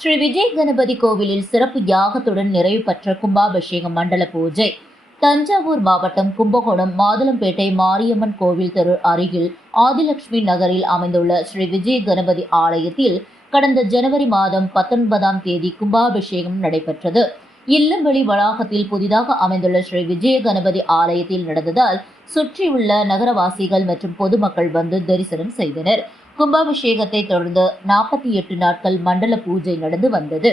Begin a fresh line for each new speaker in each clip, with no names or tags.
ஸ்ரீ விஜய் கணபதி கோவிலில் சிறப்பு யாகத்துடன் நிறைவு பெற்ற கும்பாபிஷேகம் மண்டல பூஜை. தஞ்சாவூர் மாவட்டம் கும்பகோணம் மாதுளம்பேட்டை மாரியம்மன் கோவில் தெரு அருகில் ஆதிலட்சுமி நகரில் அமைந்துள்ள ஸ்ரீ விஜய் கணபதி ஆலயத்தில் கடந்த ஜனவரி மாதம் பத்தொன்பதாம் தேதி கும்பாபிஷேகம் நடைபெற்றது. இல்லம்பெளி வளாகத்தில் புதிதாக அமைந்துள்ள ஸ்ரீ விஜய கணபதி ஆலயத்தில் நடந்ததால் சுற்றியுள்ள நகரவாசிகள் மற்றும் பொதுமக்கள் வந்து தரிசனம் செய்தனர். கும்பாபிஷேகத்தை தொடர்ந்து நாற்பத்தி எட்டு நாட்கள் மண்டல பூஜை நடந்து வந்தது.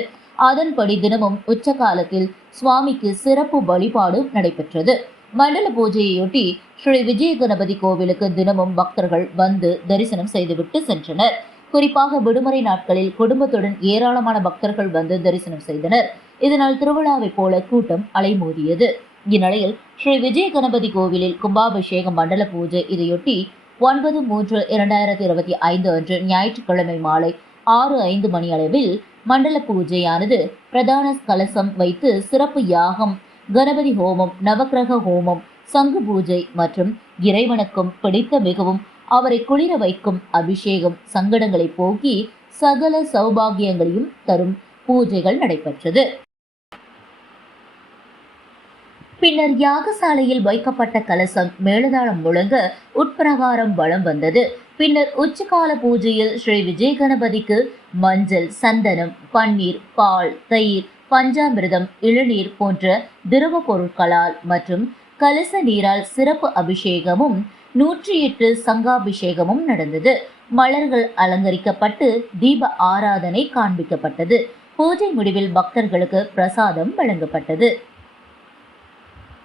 அதன்படி தினமும் உச்ச காலத்தில் சுவாமிக்கு சிறப்பு வழிபாடு நடைபெற்றது. மண்டல பூஜையொட்டி ஸ்ரீ விஜய கணபதி கோவிலுக்கு தினமும் பக்தர்கள் வந்து தரிசனம் செய்துவிட்டு சென்றனர். குறிப்பாக விடுமுறை நாட்களில் குடும்பத்துடன் ஏராளமான பக்தர்கள் வந்து தரிசனம் செய்தனர். இதனால் திருவிழாவைப் போல கூட்டம் அலைமோதியது. இந்நிலையில் ஸ்ரீ விஜய கணபதி கோவிலில் கும்பாபிஷேகம் மண்டல பூஜை இதையொட்டி ஒன்பது மூன்று இரண்டாயிரத்தி இருபத்தி ஐந்து அன்று ஞாயிற்றுக்கிழமை மாலை ஆறு ஐந்து மணி அளவில் மண்டல பூஜையானது பிரதான கலசம் வைத்து சிறப்பு யாகம் கணபதி ஹோமம் நவக்கிரக ஹோமம் சங்கு பூஜை மற்றும் இறைவனுக்கும் பிடித்த மிகவும் அவரை குளிர வைக்கும் அபிஷேகம் சங்கடங்களை போக்கி சகல சௌபாகியங்களையும் தரும் பூஜைகள் நடைபெற்றது. பின்னர் யாகசாலையில் வைக்கப்பட்ட கலசம் மேலதாளம் முழங்க உட்பிரகாரம் வலம் வந்தது. பின்னர் உச்சகால பூஜையில் ஸ்ரீ விஜய கணபதிக்கு மஞ்சள் சந்தனம் பன்னீர் பால் தயிர் பஞ்சாமிர்தம் இளநீர் போன்ற திரவ பொருட்களால் மற்றும் கலச நீரால் சிறப்பு அபிஷேகமும் நூற்றி எட்டு சங்காபிஷேகமும் நடந்தது. மலர்கள் அலங்கரிக்கப்பட்டு தீப ஆராதனை காண்பிக்கப்பட்டது. பூஜை முடிவில் பக்தர்களுக்கு பிரசாதம் வழங்கப்பட்டது.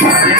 Thank you.